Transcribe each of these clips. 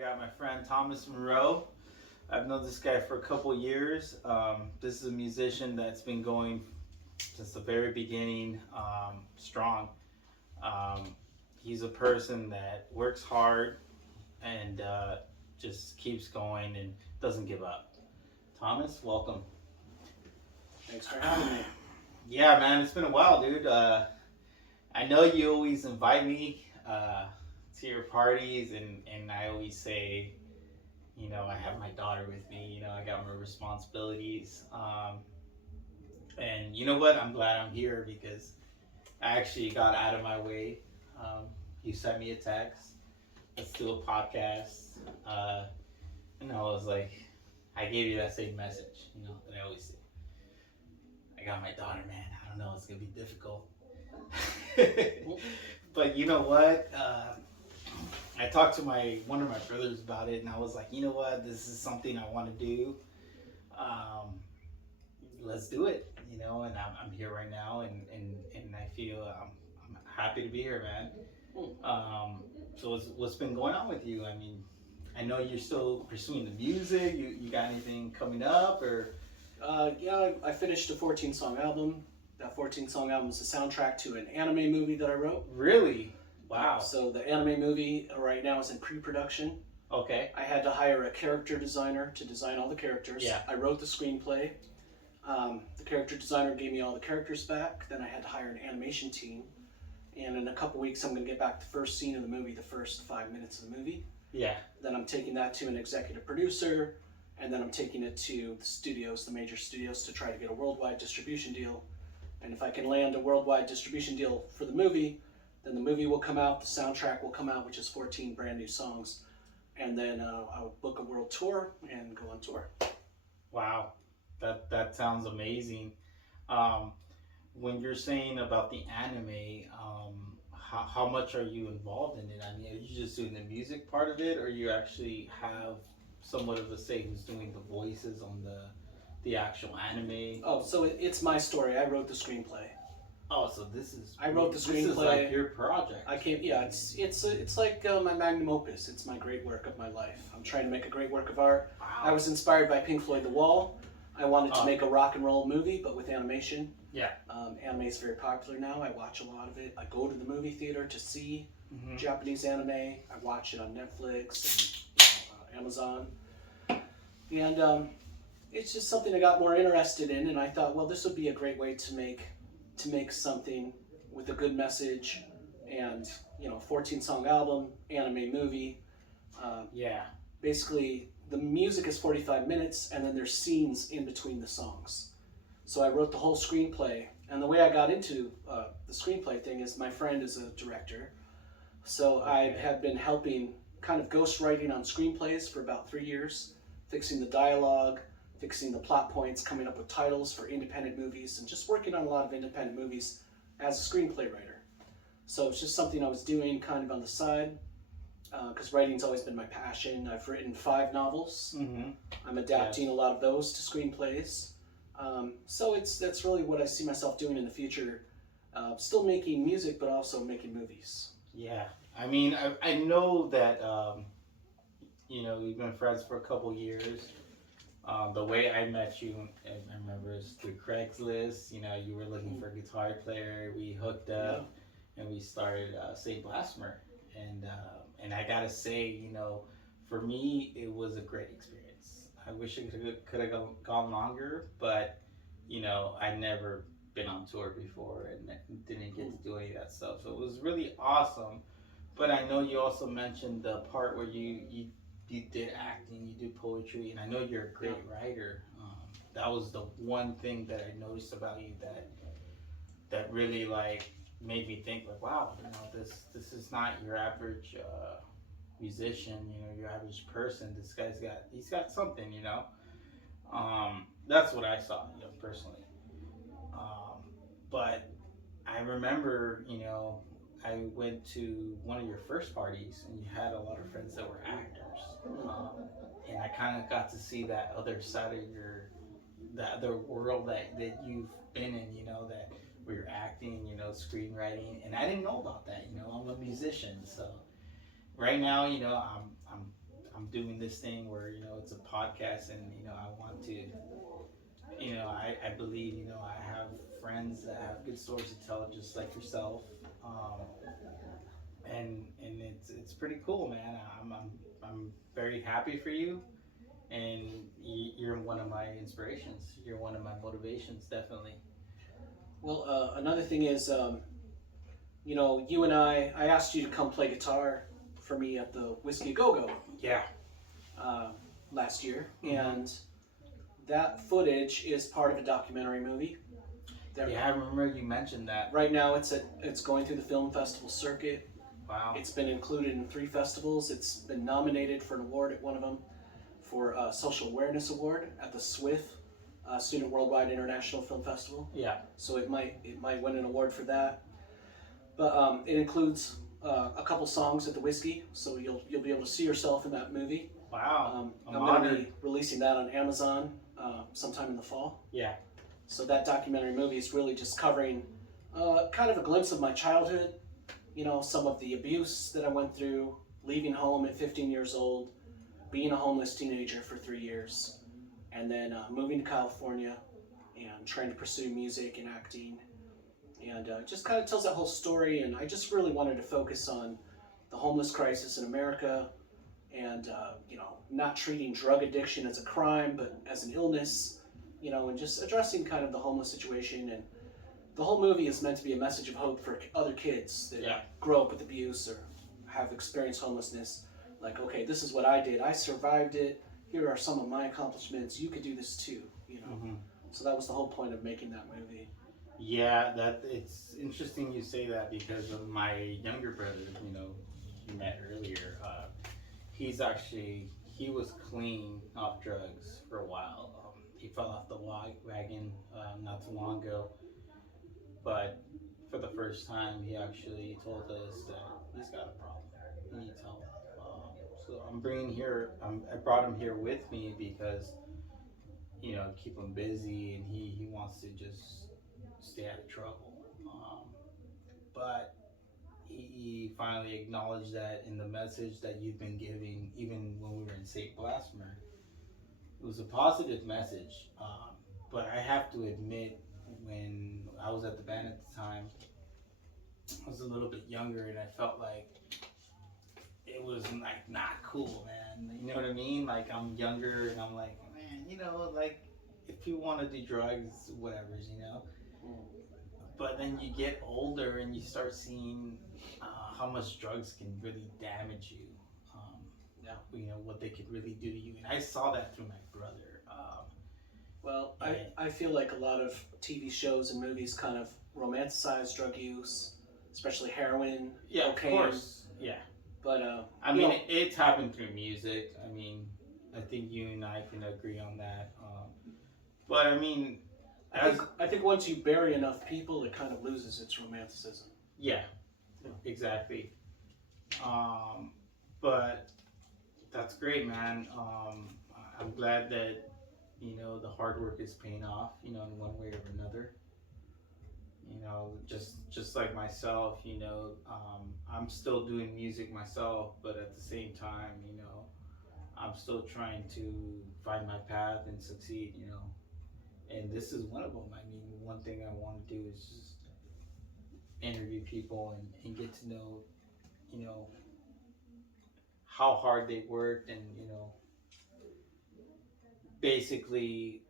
got my friend Thomas Monroe. I've known this guy for a couple years. This is a musician that's been going since the very beginning, strong. Um, he's a person that works hard and just keeps going and doesn't give up. Thomas, welcome. Thanks for having me. Yeah, man, it's been a while, dude. I know you always invite me to your parties, and I always say, I have my daughter with me. I got my responsibilities. And you know what? I'm glad I'm here because I actually got out of my way. Um, you sent me a text. Let's do a podcast. And I was like, I gave you that same message, that I always say. I got my daughter, man. I don't know. It's going to be difficult. But you know what? I talked to one of my brothers about it, and I was like, you know what? This is something I want to do. Let's do it, and I'm here right now, and I feel I'm happy to be here, man. So what's been going on with you? I mean, I know you're still pursuing the music. You got anything coming up, or? Yeah, I finished a 14-song album. That 14-song album is a soundtrack to an anime movie that I wrote. Really? Wow. So the anime movie right now is in pre-production. Okay. I had to hire a character designer to design all the characters. Yeah. I wrote the screenplay. The character designer gave me all the characters back. Then I had to hire an animation team. And in a couple weeks, I'm going to get back the first scene of the movie, the first 5 minutes of the movie. Yeah. Then I'm taking that to an executive producer. And then I'm taking it to the studios, the major studios, to try to get a worldwide distribution deal. And if I can land a worldwide distribution deal for the movie, then the movie will come out, the soundtrack will come out, which is 14 brand new songs. And then I'll book a world tour and go on tour. Wow, that sounds amazing. When you're saying about the anime, how much are you involved in it? I mean, are you just doing the music part of it, or you actually have somewhat of a say who's doing the voices on the actual anime? Oh, so it's my story. I wrote the screenplay. Oh, so this is I wrote the screenplay. This is like your project. It's like my magnum opus. It's my great work of my life. I'm trying to make a great work of art. Wow. I was inspired by Pink Floyd The Wall. I wanted to make a rock and roll movie, but with animation. Yeah. Anime is very popular now. I watch a lot of it. I go to the movie theater to see Japanese anime. I watch it on Netflix and Amazon. And it's just something I got more interested in, and I thought, well, this would be a great way to make something with a good message, and 14-song album, anime movie. Yeah. Basically, the music is 45 minutes, and then there's scenes in between the songs. So I wrote the whole screenplay, and the way I got into the screenplay thing is my friend is a director, so I have been helping kind of ghostwriting on screenplays for about 3 years, fixing the dialogue, fixing the plot points, coming up with titles for independent movies, and just working on a lot of independent movies as a screenplay writer. So it's just something I was doing kind of on the side, because writing's always been my passion. I've written 5 novels. I'm adapting a lot of those to screenplays. So that's really what I see myself doing in the future. Still making music, but also making movies. Yeah. I mean, I know that, we've been friends for a couple years. The way I met you, I remember, is through Craigslist. You were looking for a guitar player. We hooked up, and we started Saint Blasphemer. And I gotta say, for me, it was a great experience. I wish it could have gone longer, but I'd never been on tour before and didn't get to do any of that stuff. So it was really awesome. But I know you also mentioned the part where you did acting, you do poetry, and I know you're a great writer. That was the one thing that I noticed about you that really made me think wow, this is not your average musician, your average person. This guy's got something, That's what I saw, personally. But I remember, I went to one of your first parties, and you had a lot of friends that were actors, and I kind of got to see that other side of the other world that you've been in, that where you're acting, screenwriting, and I didn't know about that. I'm a musician, so right now, I'm I'm doing this thing where it's a podcast, and I want to, I believe I have friends that have good stories to tell, just like yourself. Um, and it's pretty cool, man. I'm very happy for you, and you're one of my inspirations. You're one of my motivations, definitely. Well, another thing is, you and I asked you to come play guitar for me at the Whiskey Go Go Yeah. uh, last year, Mhm. and that footage is part of a documentary movie. Yeah, I remember you mentioned that. Right now, it's going through the film festival circuit. Wow. It's been included in 3 festivals. It's been nominated for an award at one of them, for a Social Awareness Award at the SWIFT, Student Worldwide International Film Festival. Yeah. So it might win an award for that. But it includes a couple songs at the Whiskey, so you'll be able to see yourself in that movie. Wow. I'm going to be releasing that on Amazon sometime in the fall. Yeah. So that documentary movie is really just covering kind of a glimpse of my childhood, some of the abuse that I went through, leaving home at 15 years old, being a homeless teenager for 3 years, and then moving to California and trying to pursue music and acting. And just kind of tells that whole story. And I just really wanted to focus on the homeless crisis in America, and not treating drug addiction as a crime, but as an illness, and just addressing kind of the homeless situation. And the whole movie is meant to be a message of hope for other kids that grow up with abuse or have experienced homelessness. Like, okay, this is what I did. I survived it. Here are some of my accomplishments. You could do this too, Mm-hmm. So that was the whole point of making that movie. Yeah, it's interesting you say that, because of my younger brother, you met earlier. He was clean off drugs for a while. He fell off the wagon not too long ago, but for the first time, he actually told us that he's got a problem. He needs help. So I brought him here with me because keep him busy, and he wants to just stay out of trouble. But he finally acknowledged that in the message that you've been giving, even when we were in St. Blasmer, it was a positive message. But I have to admit, when I was at the band at the time, I was a little bit younger, and I felt like it was like not cool, man. You know what I mean? Like, I'm younger, and I'm like, man, like, if you want to do drugs, whatever. But then you get older, and you start seeing how much drugs can really damage you. What they could really do to you, and I saw that through my brother. Well, I feel like a lot of TV shows and movies kind of romanticize drug use, especially heroin, cocaine. Of course, yeah. But I mean, it's happened through music. I mean, I think you and I can agree on that. But I mean, I think once you bury enough people, it kind of loses its romanticism. Yeah, exactly. But that's great, man. I'm glad that the hard work is paying off. In one way or another. Just like myself. I'm still doing music myself, but at the same time, I'm still trying to find my path and succeed. And this is one of them. I mean, one thing I want to do is just interview people and get to know, how hard they worked, and basically,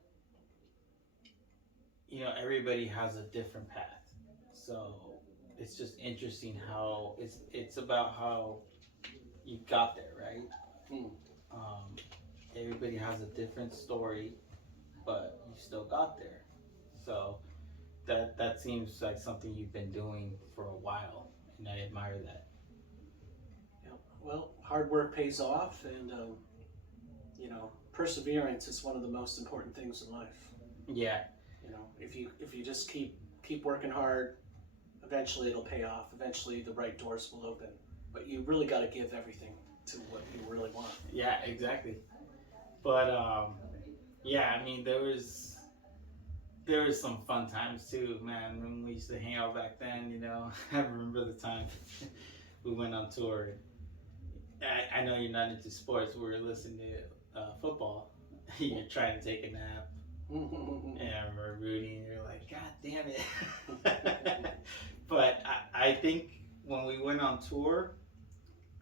everybody has a different path. So it's just interesting how it's about how you got there, right? Everybody has a different story, but you still got there. So that seems like something you've been doing for a while, and I admire that. Yeah. Well, hard work pays off, and perseverance is one of the most important things in life. Yeah. If you just keep working hard, eventually it'll pay off. Eventually the right doors will open. But you really got to give everything to what you really want. Yeah, exactly. But yeah, I mean, there was some fun times too, man. When we used to hang out back then, I remember the time we went on tour. I know you're not into sports. We're listening to football. You're trying to take a nap, and we're rooting. You're like, God damn it! But I think when we went on tour,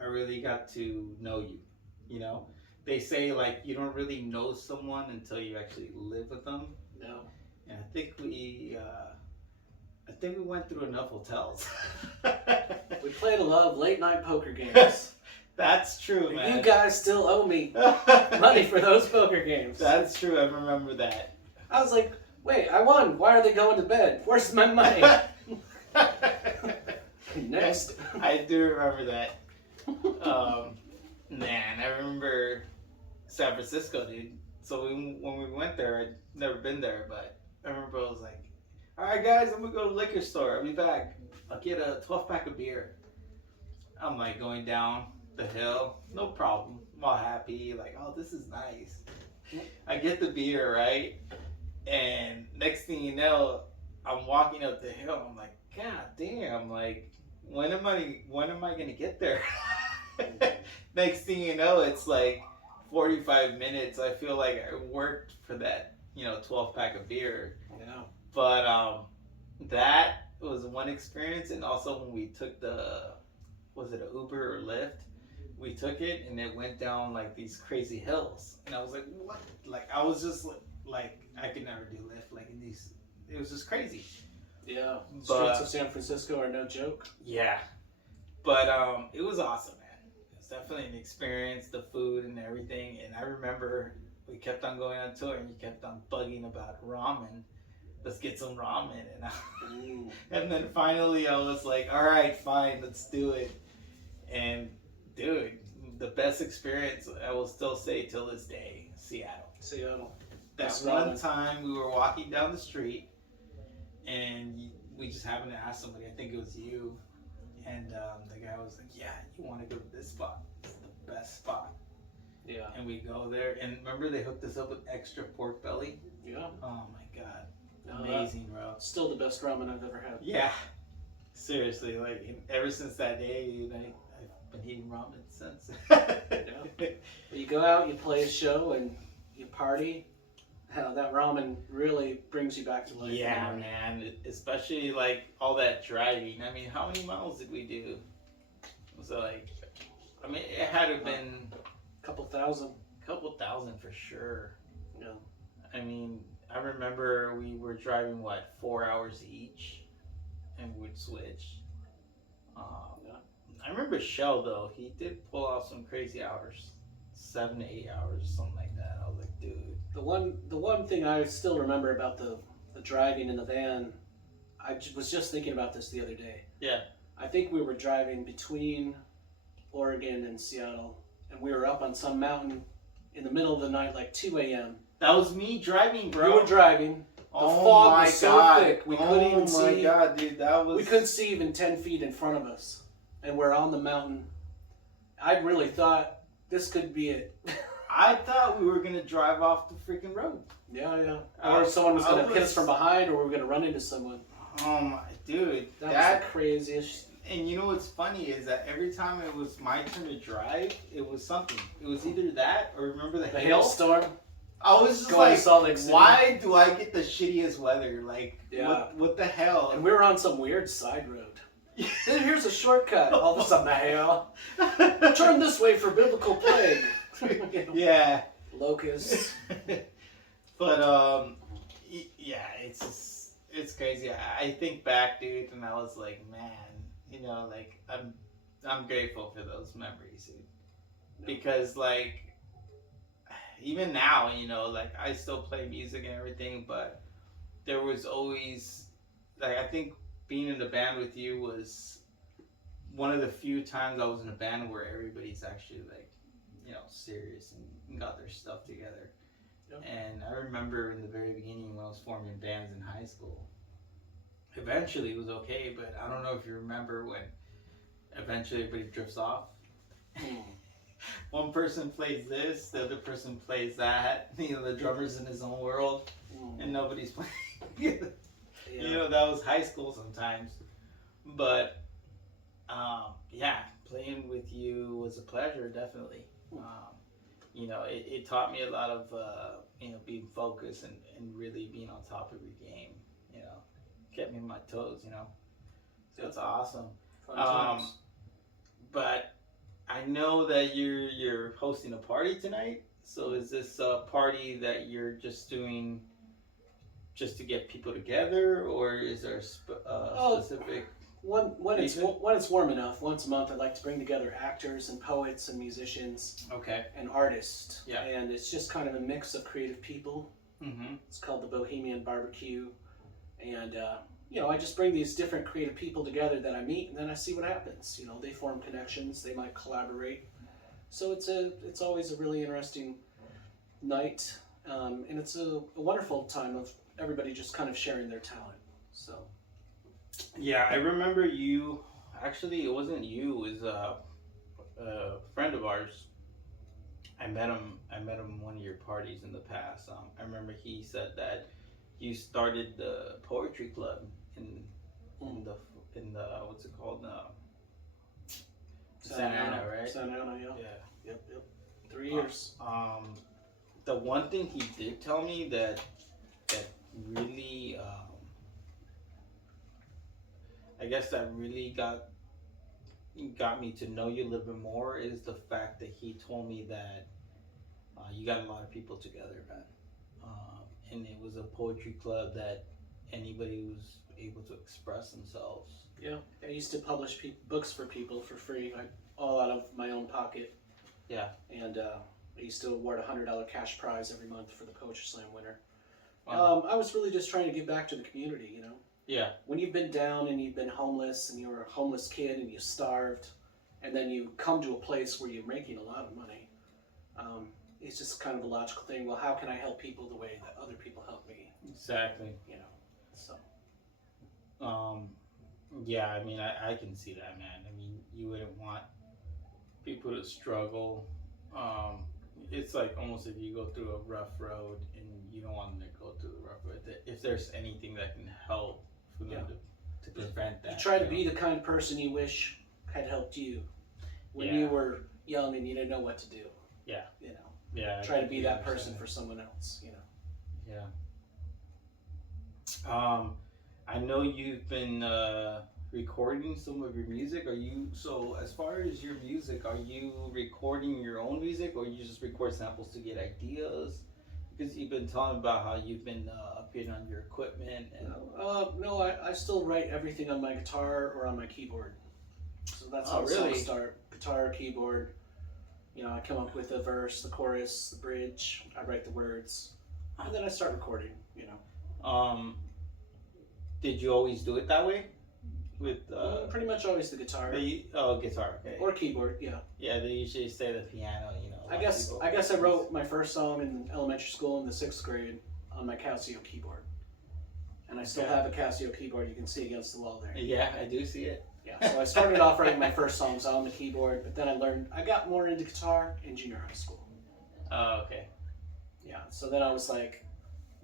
I really got to know you. You know, they say like you don't really know someone until you actually live with them. No. And I think we went through enough hotels. We played a lot of late night poker games. That's true, man. You guys still owe me money for those poker games. That's true. I remember that. I was like, wait, I won. Why are they going to bed? Where's my money? Next. I do remember that. Man, I remember San Francisco, dude. So when we went there, I'd never been there, but I remember I was like, all right, guys, I'm going to go to the liquor store. I'll be back. I'll get a 12-pack of beer. I'm like going down the hill. No problem. I'm all happy. Like, oh, this is nice. I get the beer, right? And next thing you know, I'm walking up the hill. I'm like, God damn, like, when am I gonna get there? Next thing you know, it's like 45 minutes. I feel like I worked for that, 12-pack of beer. Yeah. But that was one experience, and also when we took was it an Uber or Lyft? We took it, and it went down like these crazy hills, and I was like, what? Like, I was just like, I could never do Lyft like in these. It was just crazy. Yeah. But, Streets of San Francisco are no joke. Yeah, but it was awesome, man. It was definitely an experience, the food and everything. And I remember we kept on going on tour, and you kept on bugging about ramen. Let's get some ramen, and then finally I was like, all right, fine, let's do it. And dude, the best experience I will still say till this day, Seattle. That one time we were walking down the street, and we just happened to ask somebody, I think it was you, and the guy was like, yeah, you want to go to this spot, it's the best spot. Yeah. And we go there, and remember they hooked us up with extra pork belly? Yeah. Oh my god, amazing, bro. Still the best ramen I've ever had. Yeah, seriously, like ever since that day, dude, I've been eating ramen since. Yeah. But you go out, you play a show, and you party. Hell, that ramen really brings you back to life. Yeah, man. Especially like all that driving. I mean, how many miles did we do? It was like, I mean, it had to have been couple thousand for sure. Yeah. I mean, I remember we were driving 4 hours each, and we'd switch. Yeah. I remember Shell though. He did pull off some crazy hours, 7 to 8 hours, something like that. I was like, dude. The one thing I still remember about the driving in the van, I was just thinking about this the other day. Yeah. I think we were driving between Oregon and Seattle, and we were up on some mountain in the middle of the night, like 2 a.m. That was me driving, bro. You were driving. The fog was so thick we couldn't even see. Oh my god, dude, that was. We couldn't see even 10 feet in front of us, and we're on the mountain. I really thought this could be it. I thought we were gonna drive off the freaking road. Yeah. Or someone was gonna hit us from behind, or we were gonna run into someone. Oh my, dude, that was the craziest. And you know what's funny is that every time it was my turn to drive, it was something. It was either that or remember the hailstorm. I was just going like, to Salt Lake City. Why do I get the shittiest weather? Like, what the hell? And we were on some weird side road. Here's a shortcut. All of a sudden, the hail. Turn this way for biblical plague. Yeah. Locusts. But yeah, it's crazy. I think back, dude, and I was like, man, like I'm grateful for those memories, dude. Because like even now, like I still play music and everything, but there was always like I think being in the band with you was one of the few times I was in a band where everybody's actually like, serious and got their stuff together. Yep. And I remember in the very beginning when I was forming bands in high school, eventually it was okay, but I don't know if you remember when eventually everybody drifts off. One person plays this, the other person plays that. The drummer's in his own world, and nobody's playing. That was high school sometimes. But yeah, playing with you was a pleasure, definitely. It taught me a lot of being focused and really being on top of your game. You know, kept me on my toes. So it's awesome. Fun times. But I know that you're hosting a party tonight. So is this a party that you're just doing just to get people together, or is there a specific? When it's warm enough, once a month, I like to bring together actors and poets and musicians Okay. and artists. Yeah. And it's just kind of a mix of creative people. Mm-hmm. It's called the Bohemian Barbecue, and I just bring these different creative people together that I meet, and then I see what happens. They form connections. They might collaborate. So it's always a really interesting night, and it's a wonderful time of everybody just kind of sharing their talent. So. Yeah, I remember you. Actually, it wasn't you. It was a friend of ours. I met him one of your parties in the past. I remember he said that you started the poetry club in the what's it called now? Santa Ana, right? Santa Ana, yeah. Yeah. Yep. 3 years. The one thing he did tell me that really, I guess that really got me to know you a little bit more is the fact that he told me that you got a lot of people together, man. And it was a poetry club that anybody was able to express themselves. Yeah, I used to publish books for people for free, all out of my own pocket. Yeah. And I used to award a $100 cash prize every month for the Poetry Slam winner. Wow. I was really just trying to give back to the community, Yeah. When you've been down and you've been homeless and you were a homeless kid and you starved, and then you come to a place where you're making a lot of money, it's just kind of a logical thing. Well, how can I help people the way that other people help me? Exactly. So. Yeah, I mean, I can see that, man. I mean, you wouldn't want people to struggle. It's like almost if you go through a rough road and you don't want them to go through the rough road. If there's anything that can help for them to prevent that. You try to be the kind of person you wish had helped you when you were young and you didn't know what to do. Yeah. Yeah. Try to be that person for someone else. Yeah. I know you've been recording some of your music. As far as your music, are you recording your own music, or you just record samples to get ideas? Because you've been telling about how you've been updating on your equipment. And No, I still write everything on my guitar or on my keyboard. So that's how songs start. Guitar, keyboard. I come up with the verse, the chorus, the bridge. I write the words, and then I start recording. Did you always do it that way? With pretty much always the guitar. Guitar, okay. Or keyboard, yeah. Yeah, they usually say the piano. I guess I wrote my first song in elementary school in the 6th grade on my Casio keyboard, and I still have a Casio keyboard. You can see against the wall there. Yeah, I do see it. Yeah, so I started off writing my first songs on the keyboard, but then I got more into guitar in junior high school. Oh, okay. Yeah, so then I was like,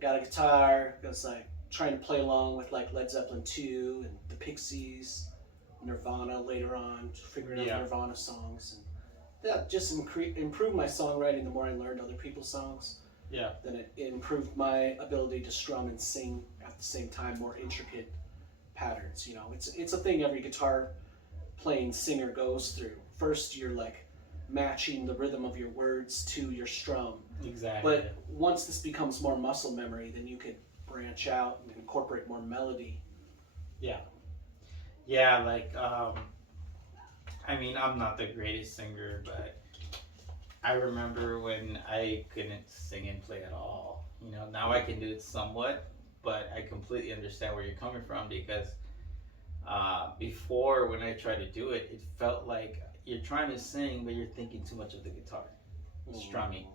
got a guitar, I was like trying to play along with like Led Zeppelin 2 and the Pixies, Nirvana later on, figuring out Nirvana songs. And that just improved my songwriting the more I learned other people's songs. Yeah. Then it improved my ability to strum and sing at the same time, more intricate patterns. It's a thing every guitar playing singer goes through. First, you're like matching the rhythm of your words to your strum. Exactly. But once this becomes more muscle memory, then you could branch out and incorporate more melody. Yeah. Yeah, like I mean, I'm not the greatest singer, but I remember when I couldn't sing and play at all. Now I can do it somewhat, but I completely understand where you're coming from, because before, when I tried to do it, it felt like you're trying to sing, but you're thinking too much of the guitar, strumming.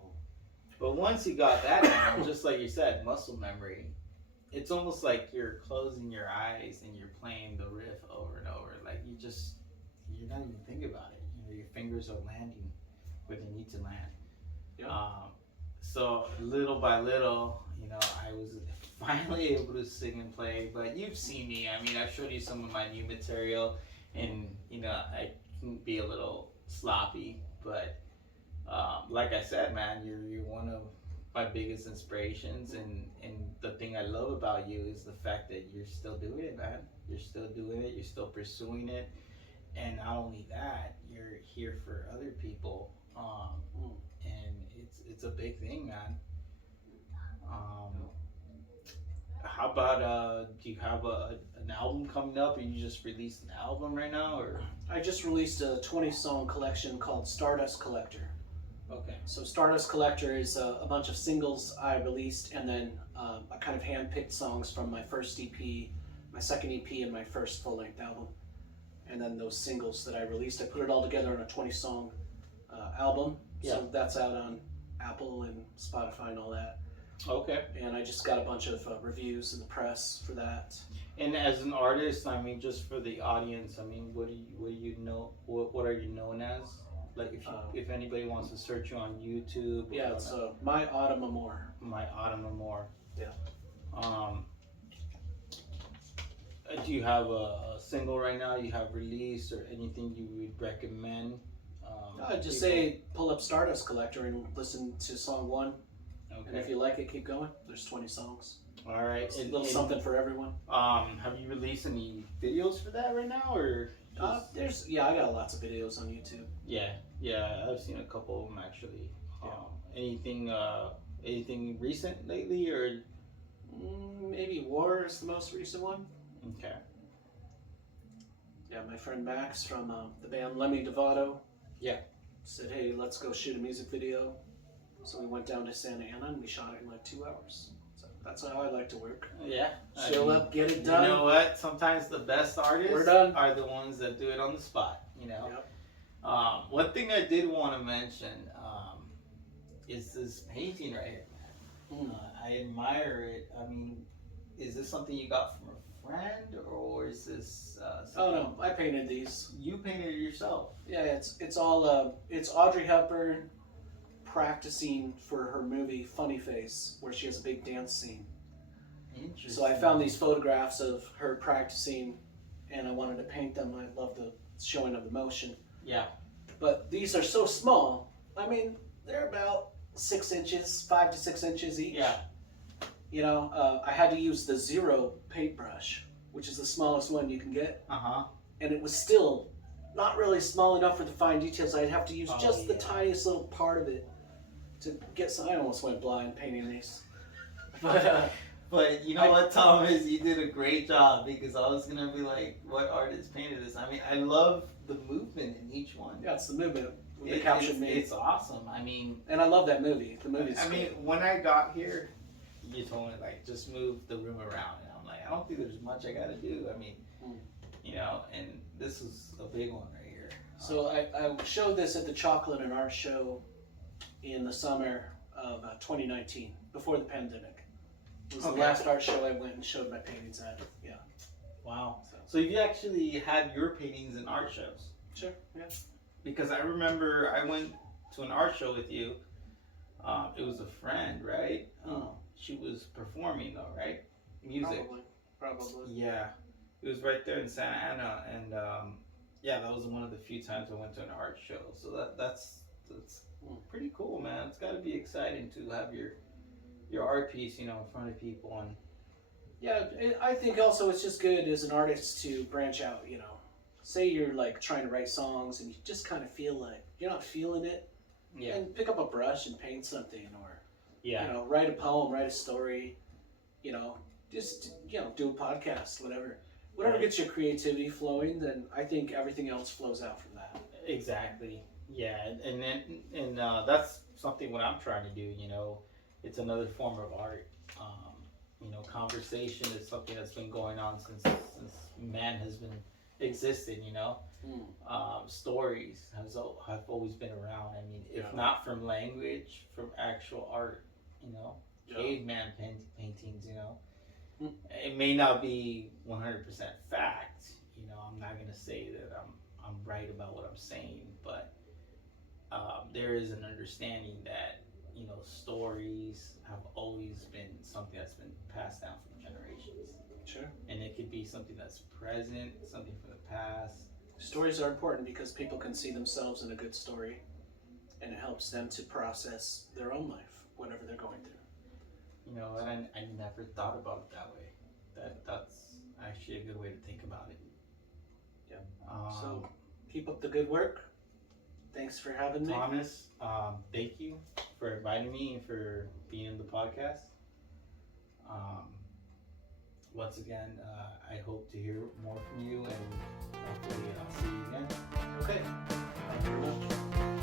But once you got that down, just like you said, muscle memory, it's almost like you're closing your eyes and you're playing the riff over and over. Like you're not even thinking about it. Your fingers are landing where they need to land. Yeah. So little by little, I was finally able to sing and play. But you've seen me. I mean, I've showed you some of my new material, and I can be a little sloppy, but like I said, man, you're one of my biggest inspirations, and the thing I love about you is the fact that you're still doing it, man. You're still doing it. You're still pursuing it, and not only that, you're here for other people, and it's a big thing, man. Um, how about do you have an album coming up, or you just released an album right now, or I just released a 20-song collection called Stardust Collector. okay, So Stardust Collector is a bunch of singles I released, and then I kind of handpicked songs from my first EP, my second EP, and my first full-length album. And then those singles that I released, I put it all together in a 20-song album. Yeah. So that's out on Apple and Spotify and all that. okay? And I just got a bunch of reviews in the press for that. And as an artist, I mean, just for the audience, I mean, what do you know? What are you known as? Like, if anybody wants to search you on YouTube, Yeah, it's My Autumn Amor. My Autumn Amor. Yeah. Do you have a single right now you have released, or anything you would recommend? I'd just say pull up Stardust Collector and listen to song 1. Okay. And if you like it, keep going. There's 20 songs. All right. It's a little something for everyone. Have you released any videos for that right now, or? I got lots of videos on YouTube. Yeah, I've seen a couple of them actually. Yeah. Anything recent lately, or? Maybe War is the most recent one. Okay. Yeah, my friend Max from the band Lemmy Devato. Yeah. Said, hey, let's go shoot a music video. So we went down to Santa Ana and we shot it in like 2 hours. So that's how I like to work. Yeah. Show up, get it done. You know what? Sometimes the best artists We're done. are the ones that do it on the spot. You know. Yep. One thing I did want to mention is this painting right here. I admire it. I mean, is this something you got from a friend, or is this? Oh no, I painted these. You painted it yourself. Yeah, it's all it's Audrey Hepburn practicing for her movie Funny Face, where she has a big dance scene. Interesting. So I found these photographs of her practicing, and I wanted to paint them. I love the showing of the motion. Yeah. But these are so small. I mean, they're about 6 inches, 5 to 6 inches each. Yeah. You know, I had to use the Zero paintbrush, which is the smallest one you can get. And it was still not really small enough for the fine details. I'd have to use just the tiniest little part of it to get some. I almost went blind painting these. But you know what, Thomas, you did a great job, because I was gonna be like, what artist painted this? I mean, I love the movement in each one. Yeah, it's the movement. The caption made. It's awesome. I mean, and I love that movie. The movie's I mean, when I got here, you told me like just move the room around, and I'm like, I don't think there's much I gotta do. I mean, you know, and this is a big one right here. So I showed this at the Chocolate and Art Show in the summer of 2019, before the pandemic. It was the last art show I went and showed my paintings at. Yeah. Wow. So you actually had your paintings in art shows? Sure. Yeah. Because I remember I went to an art show with you. It was a friend, right? She was performing though, right? Music. Probably. Yeah. It was right there in Santa Ana, and yeah, that was one of the few times I went to an art show. So that's pretty cool, man. It's got to be exciting to have your art piece, you know, in front of people. And yeah, I think also it's just good as an artist to branch out. You know, say you're like trying to write songs and you just kind of feel like you're not feeling it. Yeah. And pick up a brush and paint something, or you know, write a poem, write a story. You know, just do a podcast, whatever. Whatever gets your creativity flowing, then I think everything else flows out from that. Exactly. Yeah, and that's something what I'm trying to do. You know, it's another form of art. You know, conversation is something that's been going on since man has been existing. You know, stories have always been around. I mean, if not from language, from actual art. You know, caveman paintings. You know. It may not be 100% fact, you know. I'm not gonna say that I'm right about what I'm saying, but there is an understanding that, you know, stories have always been something that's been passed down from generations. Sure. And it could be something that's present, something from the past, Stories are important because people can see themselves in a good story, and it helps them to process their own life, whatever they're going through. You know, and I never thought about it that way. That's actually a good way to think about it. Yeah. So keep up the good work. Thanks for having me. Thomas, thank you for inviting me and for being in the podcast. Once again, I hope to hear more from you, and hopefully I'll see you again. Okay. Thank you very much.